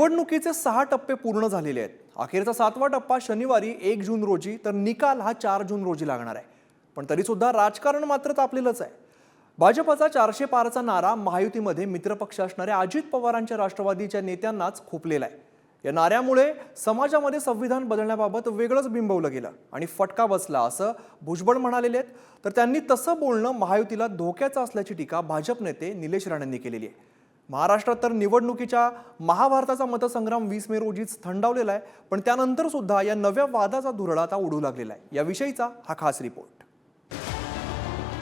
निवडणुकीचे 6 टप्पे पूर्ण झालेले आहेत. अखेरचा 7वा टप्पा शनिवारी 1 जून रोजी तर निकाल हा 4 जून रोजी लागणार आहे. पण तरी सुद्धा राजकारण मात्र तापलेलंच आहे. भाजपचा 400 पारचा नारा महायुतीमध्ये मित्रपक्ष असणाऱ्या अजित पवारांच्या राष्ट्रवादीच्या नेत्यांनाच खोपलेला आहे. या नाऱ्यामुळे समाजामध्ये संविधान बदलण्याबाबत वेगळंच बिंबवलं गेलं आणि फटका बसला असं भुजबळ म्हणालेले आहेत. तर त्यांनी तसं बोलणं महायुतीला धोक्याचं असल्याची टीका भाजप नेते निलेश राणेंनी केलेली आहे. महाराष्ट्रात तर निवडणुकीच्या महाभारताचा मतसंग्राम 20 मे रोजीच थंडावलेला आहे. पण त्यानंतर सुद्धा या नव्या वादाचा धुरळा आता उडू लागलेला आहे. याविषयीचा हा खास रिपोर्ट.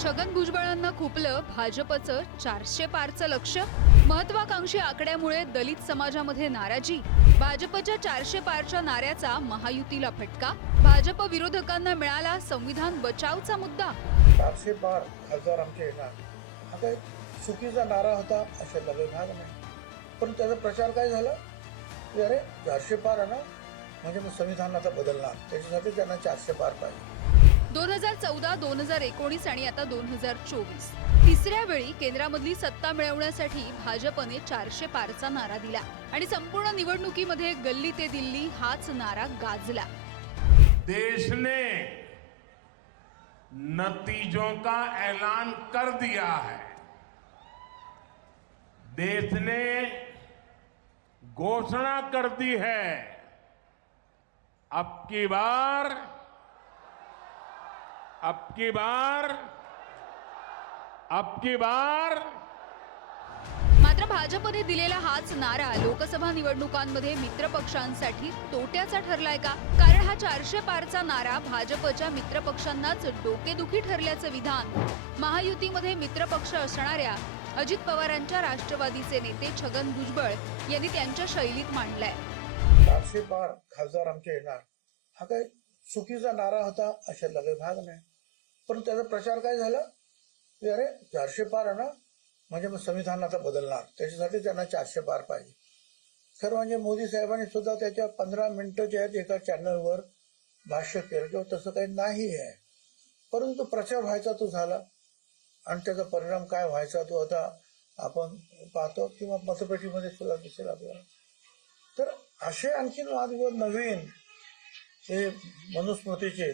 छगन भुजबळांना खुपलं भाजपचं 400 पारचं लक्ष्य. महत्वाकांक्षी आकड्यामुळे दलित समाजामध्ये नाराजी. भाजपच्या 400 पारच्या नाऱ्याचा महायुतीला फटका. भाजप विरोधकांना मिळाला संविधान बचावचा मुद्दा. 400 पार खासदार आमचे येणार हा काही चुकीचा नारा होता असे लगे भाग नाही. पण त्याचा प्रचार काय झाला की अरे 400 पार आहे ना म्हणजे मग संविधान आता बदलणार, त्याच्यासाठी त्यांना 400 पार पाहिजे. 2014, 2019 आणि आता 2024 तिसऱ्या वेळी केंद्रामधली सत्ता मिळवण्यासाठी भाजपने 400 पारचा नारा दिला आणि संपूर्ण निवडणुकीमध्ये गल्ली ते दिल्ली हाच नारा गाजला. देश ने नतीजों का ऐलान कर दिया है. देश ने घोषणा कर दी है, अब की बार मात्र भाजपने दिलेला हाच नारा लोकसभा निवडणुकांमध्ये मित्रपक्षांसाठी तोट्याचा ठरलाय का? कारण हा 400 पारचा नारा भाजपच्या मित्रपक्षांनाच डोकेदुखी ठरल्याचं विधान महायुतीमध्ये मित्रपक्ष असणाऱ्या अजित पवारांच्या राष्ट्रवादीचे नेते छगन भुजबळ यांनी त्यांच्या शैलीत मांडलाय. 400 पार खासदार आमचे येणार हा काही चुकीचा नारा होता असे लगे भाग नाही. पण त्याचा प्रचार काय झाला की अरे 400 पार आहे ना म्हणजे मग संविधान आता बदलणार, त्याच्यासाठी त्यांना 400 पार पाहिजे. खरं म्हणजे मोदी साहेबांनी सुद्धा त्याच्या 15 मिनिटं जे आहेत एका चॅनलवर भाष्य केलं किंवा तसं काही नाही आहे. परंतु प्रचार व्हायचा तो झाला आणि त्याचा परिणाम काय व्हायचा तो आता आपण पाहतो किंवा मतपेटीमध्ये सुद्धा दिसेल आपल्याला. तर असे आणखीन वादविवाद नवीन हे मनुस्मृतीचे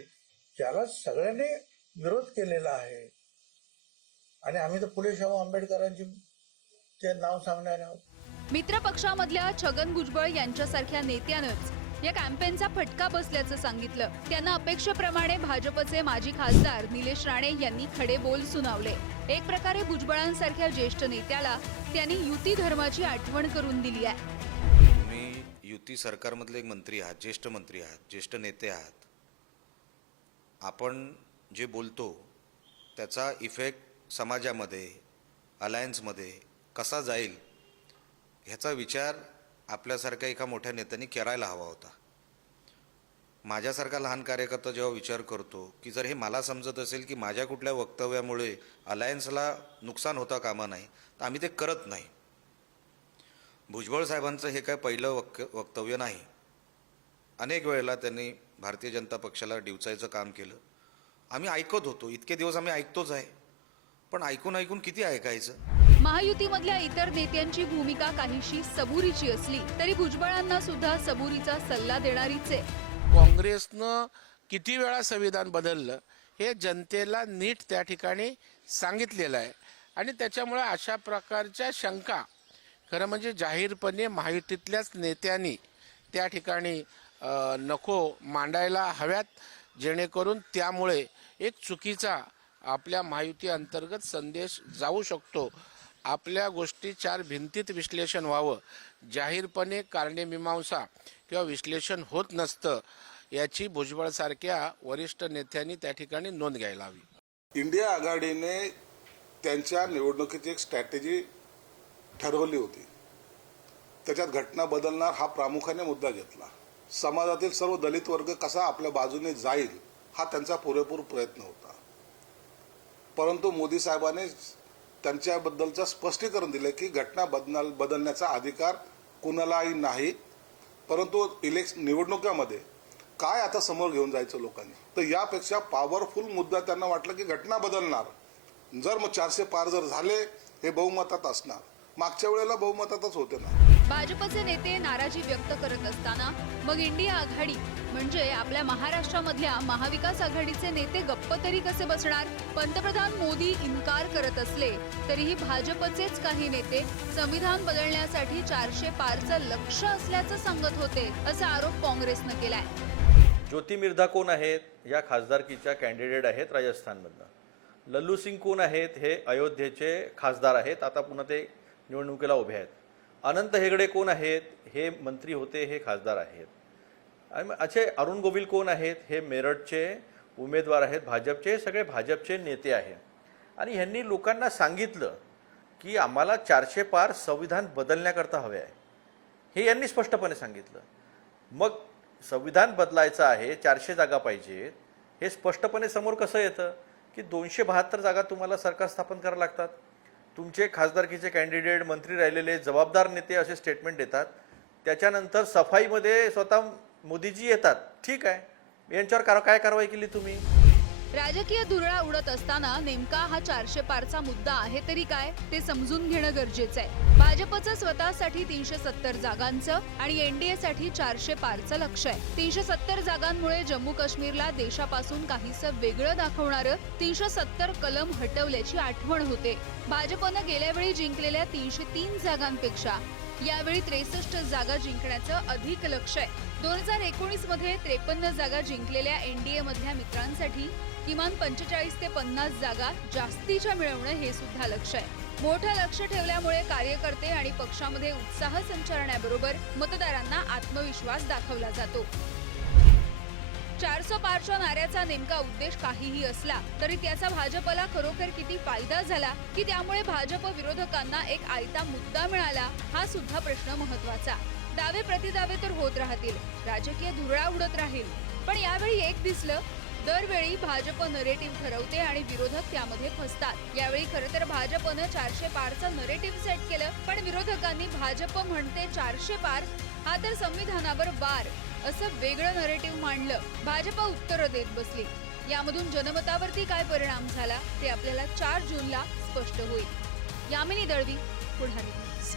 ज्याला सगळ्यांनी विरोध केलेला आहे आणि आम्ही तर फुले शाहू आंबेडकरांची ते नाव सांगणार आहोत. मित्रपक्षामधल्या छगन भुजबळ यांच्यासारख्या नेत्यानंच या कॅम्पेनचा फटका बसल्याचं सांगितलं. त्यांना अपेक्षेप्रमाणे भाजपचे माजी खासदार निलेश राणे यांनी खडे बोल सुनावले. एक प्रकारे भुजबळांसारख्या ज्येष्ठ नेत्याला त्यांनी युती धर्माची आठवण करून दिली आहे. तुम्ही युती सरकारमधले एक मंत्री आहात, ज्येष्ठ मंत्री आहात, ज्येष्ठ नेते आहात. आपण जे बोलतो त्याचा इफेक्ट समाजामध्ये, अलायन्समध्ये कसा जाईल ह्याचा विचार आपल्यासारख्या एका मोठ्या नेत्यांनी करायला हवा होता. माझ्यासारखा लहान कार्यकर्ता जेव्हा विचार करतो की जर हे मला समजत असेल की माझ्या कुठल्या वक्तव्यामुळे अलायन्सला नुकसान होता कामा नाही तर आम्ही ते करत नाही. भुजबळ साहेबांचं हे काय पहिलं वक्तव्य नाही. अनेक वेळेला त्यांनी भारतीय जनता पक्षाला डिवचायचं काम केलं. आम्ही ऐकत होतो, इतके दिवस आम्ही ऐकतोच आहे, पण ऐकून ऐकून किती ऐकायचं. महायुतीमधल्या इतर नेत्यांची भूमिका काहीशी सबुरीची असली तरी भुजबळांना सुद्धा सबुरीचा सल्ला देणारीच आहे. काँग्रेसनं किती वेळा संविधान बदललं हे जनतेला नीट त्या ठिकाणी सांगितलेलं आहे आणि त्याच्यामुळे अशा प्रकारच्या शंका खरं म्हणजे जाहीरपणे महायुतीतल्याच नेत्यांनी त्या ठिकाणी नको मांडायला हव्यात, जेणेकरून त्यामुळे एक चुकीचा आपल्या महायुती अंतर्गत संदेश जाऊ शकतो. आपल्या गोष्टी 4 भिंतीत विश्लेषण व्हावं, जाहीरपणे कारणे-मीमांसा किंवा विश्लेषण होत नसतं याची भुजबळसारख्या वरिष्ठ नेत्यांनी त्या ठिकाणी नोंद घ्यायला हवी. इंडिया आघाडीने त्यांच्या निवडणुकीची एक स्ट्रॅटेजी ठरवली होती. त्याच्यात घटना बदलणार हा प्रामुख्याने मुद्दा घेतला. समाजातील सर्व दलित वर्ग कसा आपल्या बाजूने जाईल हा त्यांचा पुरेपूर प्रयत्न होता. परंतु मोदी साहेबांनी त्यांच्याबद्दलचं स्पष्टीकरण दिले की घटना बदलण्याचा अधिकार कुणालाही नाही, परंतु निवडणुकामध्ये काय आता समोर घेऊन जायचं लोकांनी, तर यापेक्षा पॉवरफुल मुद्दा त्यांना वाटलं की घटना बदलणार. जर मग 400 पार जर झाले हे बहुमतात असणार मागच्या वेळेला बहुमतातच होते ना. भाजपचे नेते नाराजी व्यक्त करत असताना मग इंडिया आघाडी म्हणजे आपल्या महाराष्ट्रामधल्या महाविकास आघाडीचे नेते गप्प तरी कसे बसणार? पंतप्रधान मोदी इन्कार करत असले तरीही भाजपचेच काही नेते संविधान बदलण्यासाठी 400 पारचं लक्ष्य असल्याचं सांगत होते, असा आरोप काँग्रेसनं केलाय. ज्योती मिर्धा कोण आहेत? या खासदारकीच्या कॅन्डिडेट आहेत राजस्थानमधनं. लल्लू सिंग कोण आहेत? हे अयोध्येचे खासदार आहेत, आता पुन्हा ते निवडणुकीला उभे आहेत. अनंत हेगडे कोण आहेत? हे मंत्री होते, हे खासदार आहेत. आणि असे अरुण गोविल कोण आहेत? हे मेरठचे उमेदवार आहेत भाजपचे, हे सगळे भाजपचे नेते आहेत. आणि ह्यांनी लोकांना सांगितलं की आम्हाला 400 पार संविधान बदलण्याकरता हवे आहे, हे यांनी स्पष्टपणे सांगितलं. मग संविधान बदलायचं आहे, 400 जागा पाहिजेत, हे स्पष्टपणे समोर कसं येतं की 272 जागा तुम्हाला सरकार स्थापन करायला लागतात. तुमचे खासदारकीचे कॅन्डिडेट, मंत्री राहिलेले जबाबदार नेते असे स्टेटमेंट देतात. त्याच्यानंतर सफाईमध्ये स्वतः मोदीजी येतात. ठीक आहे, यांच्यावर काय कारवाई केली तुम्ही? राजकीय धुरळा उडत असताना नेमका हा 400 पारचा मुद्दा आहे तरी काय, ते समजून घेणं गरजेचं आहे. भाजपचं स्वतःसाठी 370 जागांचं आणि एनडीएसाठी 400 पारचं लक्ष आहे. 370 जागांमुळे जम्मू काश्मीरला देशापासून काहीसं वेगळं दाखवणारं 370 कलम हटवल्याची आठवण होते. भाजपनं गेल्या वेळी जिंकलेल्या 303 जागांपेक्षा यावेळी 63 जागा जिंकण्याचं अधिक लक्ष आहे. 2019 मध्ये 53 जागा जिंकलेल्या एनडीए मधल्या मित्रांसाठी किमान 45 ते 50 जागा जास्तीच्या मिळवणं हे सुद्धा लक्ष आहे. मोठं लक्ष ठेवल्यामुळे कार्यकर्ते आणि पक्षामध्ये उत्साह संचारण्याबरोबर मतदारांना आत्मविश्वास दाखवला जातो. 400 पारच्या नाऱ्याचा नेमका उद्देश काहीही असला तरी त्याचा भाजपला खरोखर किती फायदा झाला की त्यामुळे भाजप विरोधकांना एक आयता मुद्दा मिळाला, हा सुद्धा प्रश्न महत्वाचा. दावे प्रतिदावे तर होत राहतील, राजकीय धुरळा उडत राहील, पण यावेळी एक दिसलं, दरवेळी भाजप नरेटिव्ह ठरवते आणि विरोधक त्यामध्ये फसतात. यावेळी खरं तर भाजपनं 400 पारचं नरेटिव्ह सेट केलं, पण विरोधकांनी भाजप म्हणते 400 पार हा तर संविधानावर वार असं वेगळं नरेटिव्ह मांडलं. भाजप उत्तरं देत बसली. यामधून जनमतावरती काय परिणाम झाला ते आपल्याला 4 जूनला स्पष्ट होईल. यामिनी दळवी, पुढारी न्यूज.